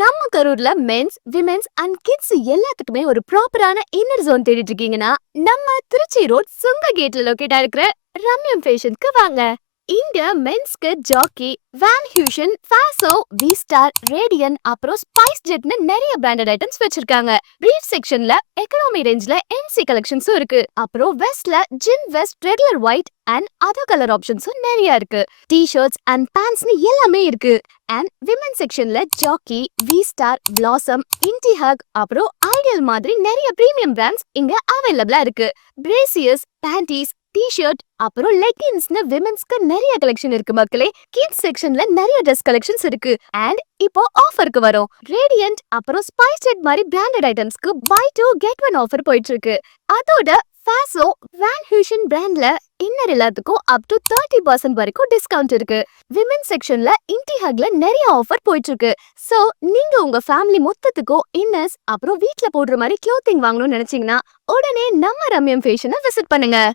நம்ம கரூர்ல men's, women's and kids எல்லாத்துக்குமே ஒரு ப்ராப்பரான இன்னர் ஜோன் தேடிட்டு இருக்கீங்கன்னா, நம்ம திருச்சி ரோட் சுங்க கேட்ல லொகேட் ஆயிருக்கிற ரம்யம் ஃபேஷனுக்கு வாங்க. இங்க மென்ஸ்க்கு Jockey, Van Heusen, Faso, V Star, Radian, அப்புறம் ஸ்பைஸ் ஜெட்னு நிறைய பிராண்டட் ஐட்டம்ஸ் வச்சிருக்காங்க. பிரீஃப் செக்ஷன்ல எக்கனாமி ரேஞ்ச்ல எம்சி கலெக்ஷன்ஸும் இருக்கு. அப்புறம் வெஸ்ட்ல gym vest, regular white and other colour ஆப்ஷன்ஸும் நிறைய இருக்கு. டி-ஷர்ட்ஸ் அண்ட் பேண்ட்ஸ்னு எல்லாமே இருக்கு. அண்ட் விமன் செக்ஷன்ல Jockey, V Star, Blossom, indie hug, அப்புறம் ஐடியல் மாதிரி நிறைய பிரீமியம் பிராண்ட்ஸ் இங்க அவைலபிளா இருக்கு. பிரேசியர்ஸ், பேண்டீஸ், டி-ஷர்ட், அப்புறம் லெகின்ஸ்னு விமென்ஸ்க்கு நிறைய கலெக்ஷன் இருக்கு மக்களே. கிட்ஸ் செக்ஷன்ல நிறைய ட்ரெஸ் கலெக்ஷன்ஸ் இருக்கு. அண்ட் இப்போ ஆஃபருக்கு வரோம். ரேடியன்ட் அப்புறம் ஸ்பைஸ் ஜெட் மாதிரி பிராண்டட் ஐட்டம்ஸ்க்கு பை 2 கெட் 1 ஆஃபர் போயிட்டு இருக்கு. அதோட ஃபாசோ, வேன் ஹியூஷன் பிராண்ட்ல இன்னர் எல்லாத்துக்கும் அப் டு 30% வரைக்கும் டிஸ்கவுண்ட் இருக்கு. விமன் செக்ஷன்ல இன்டி ஹக்ல நிறைய ஆஃபர் போயிட்டு இருக்கு. சோ நீங்க உங்க ஃபேமிலி மொத்தத்துக்கும் இன்னர்ஸ் அப்புறம் வீட்ல போடுற மாதிரி க்ளோத்திங் வாங்கணும்னு நினைச்சீங்கன்னா உடனே நம்ம ரம்யம் ஃபேஷனை விசிட் பண்ணுங்க.